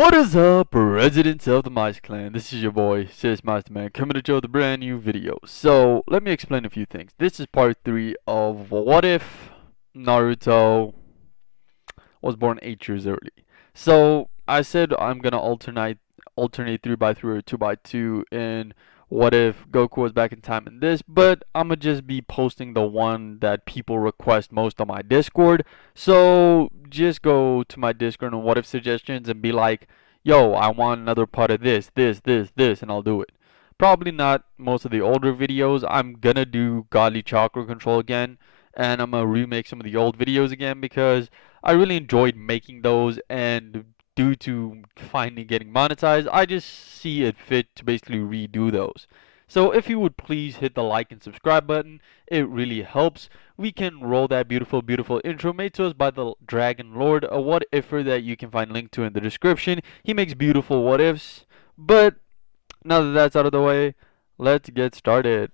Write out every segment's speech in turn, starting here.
What is up, residents of the Mice Clan? This is your boy, Sis Masterman, coming to you with a brand new video. So, let me explain a few things. This is part 3 of what if Naruto was born 8 years early. So, I said I'm gonna alternate 3x3 or 2x2 in what if Goku was back in time in this, but I'm gonna just be posting the one that people request most on my Discord. So just go to my Discord and what if suggestions and be like, yo, I want another part of this, and I'll do it. Probably not most of the older videos. I'm gonna do Godly Chakra Control again, and I'm gonna remake some of the old videos again because I really enjoyed making those, and due to finally getting monetized, I just see it fit to basically redo those. So if you would please hit the like and subscribe button, it really helps. We can roll that beautiful, beautiful intro made to us by the Dragon Lord, a what ifer that you can find linked to in the description. He makes beautiful what ifs. But now that that's out of the way, let's get started.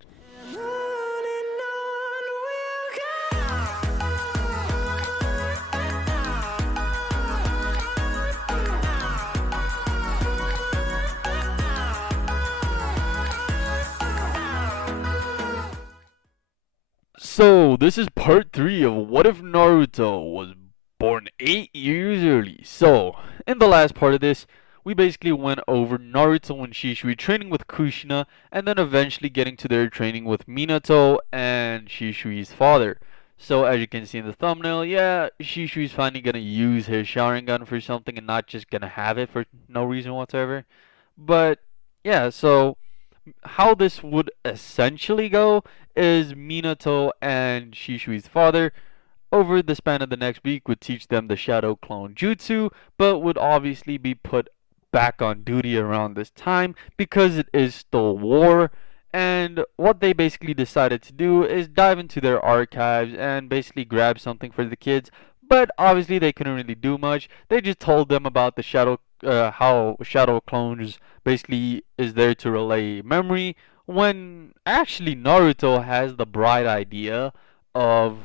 So, this is part 3 of what if Naruto was born 8 years early. So, in the last part of this, we basically went over Naruto and Shisui training with Kushina, and then eventually getting to their training with Minato and Shisui's father. So, as you can see in the thumbnail, yeah, Shisui's finally gonna use his Sharingan for something and not just gonna have it for no reason whatsoever. But, yeah, so how this would essentially go is Minato and Shishui's father, over the span of the next week, would teach them the Shadow Clone Jutsu, but would obviously be put back on duty around this time because it is still war. And what they basically decided to do is dive into their archives and basically grab something for the kids. But obviously they couldn't really do much. They just told them about the how Shadow Clones basically is there to relay memory, when actually Naruto has the bright idea of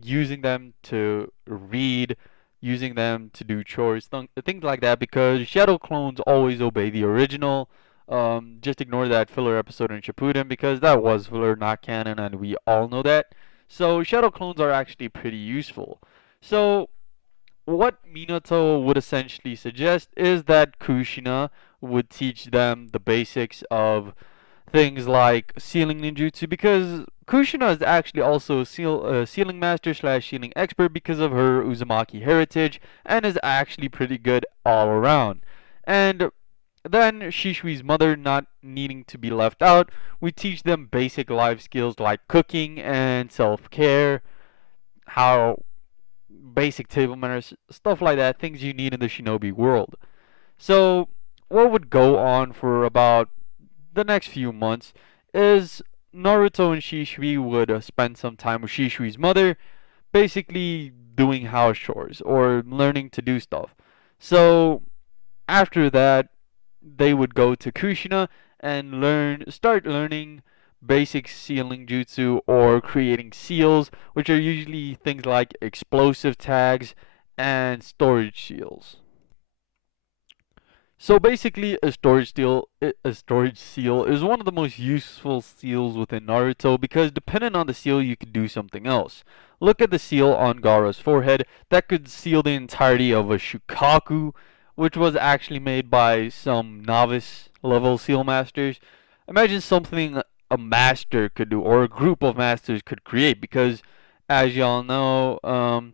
using them to read, using them to do chores, things like that, because Shadow Clones always obey the original. Just ignore that filler episode in Shippuden because that was filler, not canon, and we all know that. So Shadow Clones are actually pretty useful. So what Minato would essentially suggest is that Kushina would teach them the basics of things like sealing ninjutsu, because Kushina is actually also a sealing master slash sealing expert because of her Uzumaki heritage, and is actually pretty good all around. And then Shishui's mother, not needing to be left out, we teach them basic life skills like cooking and self-care, how basic table manners, stuff like that, things you need in the shinobi world. So, what would go on for about the next few months is Naruto and Shishui would spend some time with Shishui's mother, basically doing house chores or learning to do stuff. So, after that, they would go to Kushina and start learning basic sealing jutsu or creating seals, which are usually things like explosive tags and storage seals. So basically, a storage seal is one of the most useful seals within Naruto because depending on the seal, you could do something else. Look at the seal on Gaara's forehead that could seal the entirety of a shukaku, which was actually made by some novice level seal masters. Imagine something a master could do, or a group of masters could create, because as y'all know,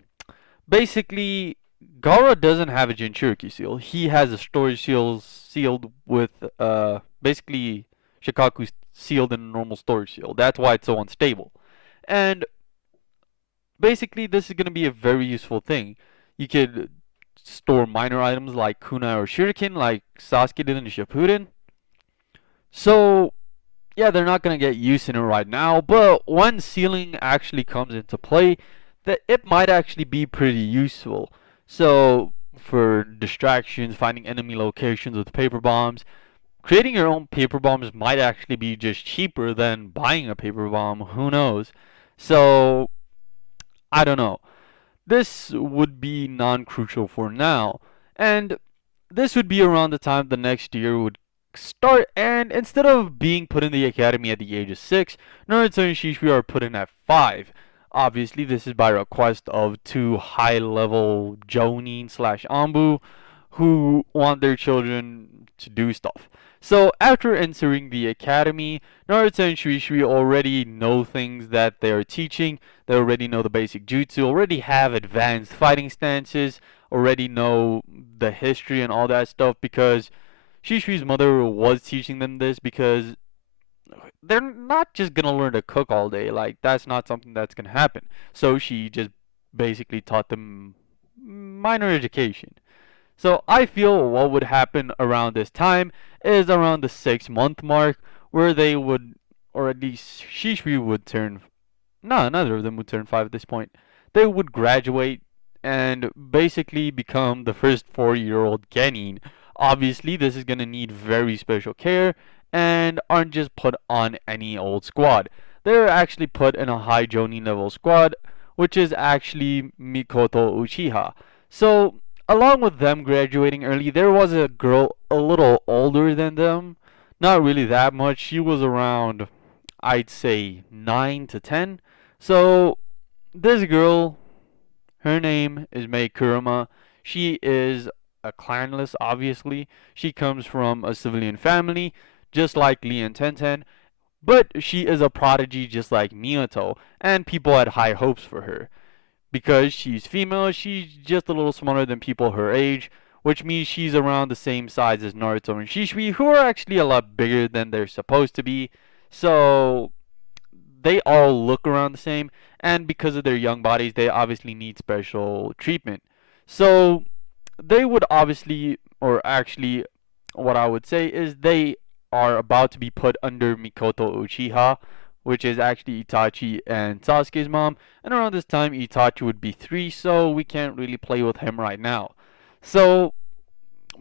basically, Gaara doesn't have a Jinchuriki seal. He has a storage seal sealed with basically Shikaku sealed in a normal storage seal. That's why it's so unstable. And basically, this is going to be a very useful thing. You could store minor items like kunai or shuriken, like Sasuke did in Shippuden. So yeah, they're not going to get used in it right now, but when sealing actually comes into play, that it might actually be pretty useful. So, for distractions, finding enemy locations with paper bombs, creating your own paper bombs might actually be just cheaper than buying a paper bomb. Who knows? So, I don't know. This would be non crucial for now. And this would be around the time the next year would start, and instead of being put in the academy at the age of 6, Naruto and Shishri are put in at 5. Obviously, this is by request of two high-level Jonin slash Anbu who want their children to do stuff. So after entering the academy, Naruto and Shishri already know things that they are teaching. They already know the basic jutsu, already have advanced fighting stances, already know the history and all that stuff because Shishri's mother was teaching them this because they're not just gonna learn to cook all day. Like, that's not something that's gonna happen. So she just basically taught them minor education. So I feel what would happen around this time is around the 6 month mark where they would, or at least Shishri would turn, no, neither of them would turn 5 at this point. They would graduate and basically become the first 4-year-old Genin. Obviously, this is going to need very special care and aren't just put on any old squad. They're actually put in a high Jonin level squad, which is actually Mikoto Uchiha. So, along with them graduating early, there was a girl a little older than them. Not really that much. She was around, I'd say, 9 to 10. So, this girl, her name is Mei Kurama. She is a clanless, obviously. She comes from a civilian family, just like Lee and Tenten, but she is a prodigy just like Minato, and people had high hopes for her. Because she's female, she's just a little smaller than people her age, which means she's around the same size as Naruto and Shishri, who are actually a lot bigger than they're supposed to be. So they all look around the same, and because of their young bodies, they obviously need special treatment. So they would obviously, or actually, what I would say is they are about to be put under Mikoto Uchiha, which is actually Itachi and Sasuke's mom. And around this time, Itachi would be 3, so we can't really play with him right now. So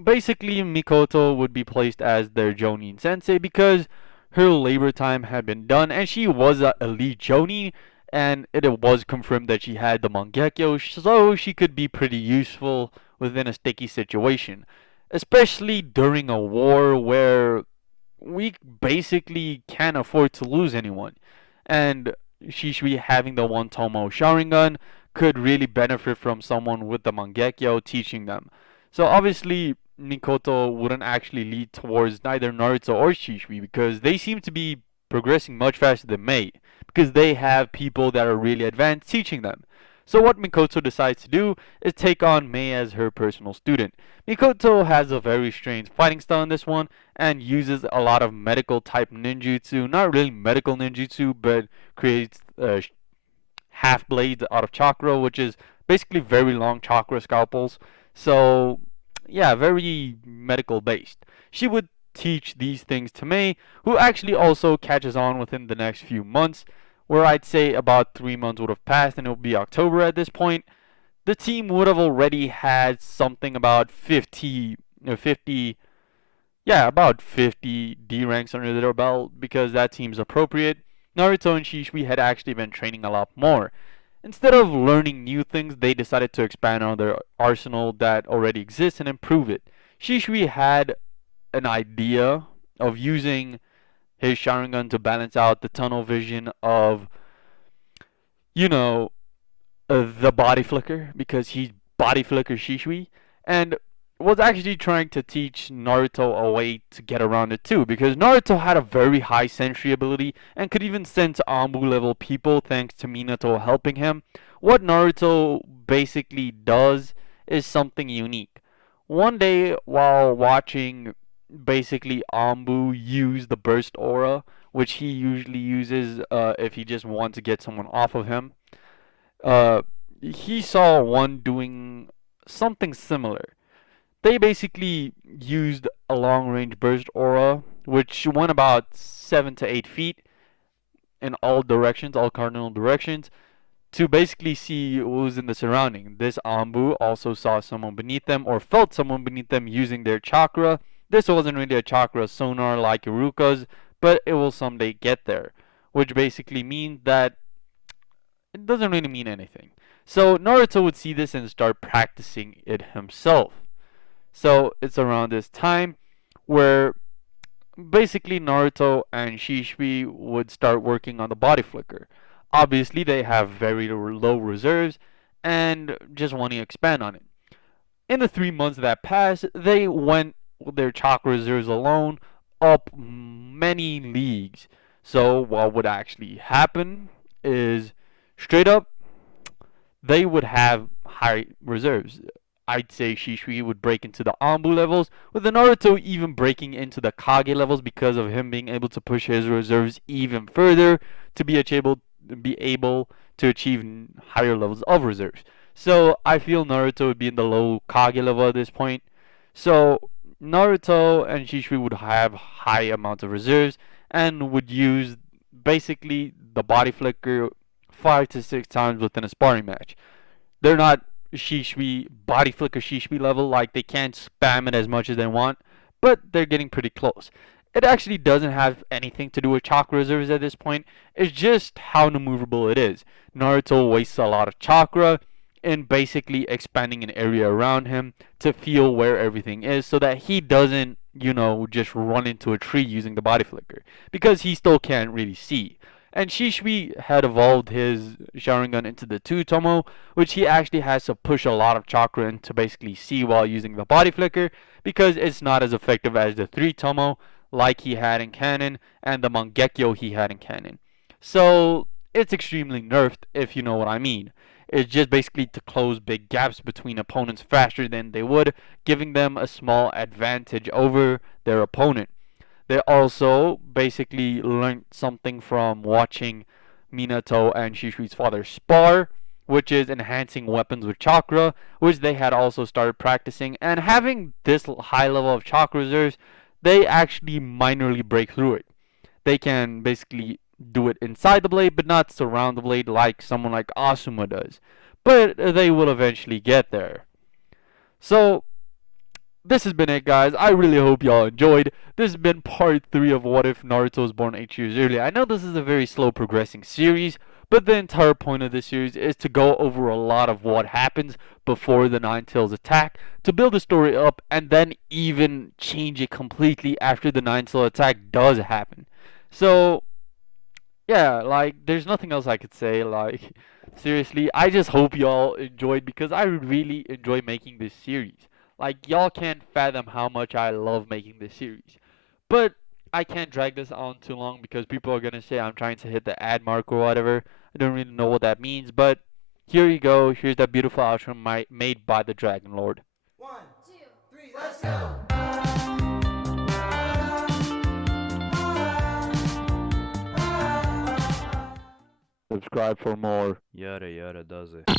basically, Mikoto would be placed as their Jonin sensei because her labor time had been done, and she was a elite Jonin, and it was confirmed that she had the Mangekyo, so she could be pretty useful within a sticky situation, especially during a war where we basically can't afford to lose anyone. And Shishri having the one Tomo Sharingan could really benefit from someone with the Mangekyo teaching them. So obviously Mikoto wouldn't actually lead towards neither Naruto or Shishri because they seem to be progressing much faster than Mei because they have people that are really advanced teaching them. So what Mikoto decides to do is take on Mei as her personal student. Mikoto has a very strange fighting style in this one and uses a lot of medical type ninjutsu. Not really medical ninjutsu, but creates half blades out of chakra, which is basically very long chakra scalpels. So, yeah, very medical based. She would teach these things to Mei, who actually also catches on within the next few months, where I'd say about 3 months would have passed and it would be October at this point. The team would have already had something about 50, yeah, about 50 D ranks under their belt because that seems appropriate. Naruto and Shishri had actually been training a lot more. Instead of learning new things, they decided to expand on their arsenal that already exists and improve it. Shishri had an idea of using his Sharingan to balance out the tunnel vision of, you know, the body flicker because he body flicker Shishri and was actually trying to teach Naruto a way to get around it too because Naruto had a very high sentry ability and could even sense Anbu level people thanks to Minato helping him. What Naruto basically does is something unique. One day while watching basically Anbu use the burst aura, which he usually uses if he just wants to get someone off of him, uh, he saw one doing something similar. They basically used a long range burst aura, which went about 7 to 8 feet in all directions, all cardinal directions, to basically see what was in the surrounding. This Ambu also saw someone beneath them or felt someone beneath them using their chakra. This wasn't really a chakra sonar like Iruka's, but it will someday get there, which basically means that it doesn't really mean anything. So Naruto would see this and start practicing it himself. So it's around this time where basically Naruto and Shishbi would start working on the body flicker. Obviously, they have very low reserves and just want to expand on it. In the 3 months that passed, they went with their chakra reserves alone up many leagues. So, what would actually happen is straight up they would have high reserves. I'd say Shishui would break into the Anbu levels, with the Naruto even breaking into the Kage levels because of him being able to push his reserves even further to be able to achieve higher levels of reserves. So I feel Naruto would be in the low Kage level at this point. So Naruto and Shishui would have high amounts of reserves and would use basically the body flicker 5 to 6 times within a sparring match. They're not Shishbi body flicker Shishbi level, like they can't spam it as much as they want, but they're getting pretty close. It actually doesn't have anything to do with chakra reserves at this point. It's just how maneuverable it is. Naruto wastes a lot of chakra in basically expanding an area around him to feel where everything is so that he doesn't, just run into a tree using the body flicker because he still can't really see. And Shishbi had evolved his Sharingan into the 2 Tomo, which he actually has to push a lot of chakra in to basically see while using the body flicker because it's not as effective as the 3 Tomo like he had in canon and the Mangekyo he had in canon. So it's extremely nerfed if you know what I mean. It's just basically to close big gaps between opponents faster than they would, giving them a small advantage over their opponent. They also basically learned something from watching Minato and Shishui's father spar, which is enhancing weapons with chakra, which they had also started practicing. And having this high level of chakra reserves, they actually minorly break through it. They can basically do it inside the blade, but not surround the blade like someone like Asuma does. But they will eventually get there. So this has been it, guys. I really hope y'all enjoyed. This has been part 3 of What If Naruto was born 8 years earlier. I know this is a very slow progressing series, but the entire point of this series is to go over a lot of what happens before the Nine Tails attack, to build the story up, and then even change it completely after the Nine Tails attack does happen. So, yeah, like, there's nothing else I could say. Like, seriously, I just hope y'all enjoyed because I really enjoy making this series. Like, y'all can't fathom how much I love making this series. But I can't drag this on too long because people are gonna say I'm trying to hit the ad mark or whatever. I don't really know what that means, but here you go. Here's that beautiful outro made by the Dragon Lord. One, two, three, let's go! Subscribe for more. Yada yada does it.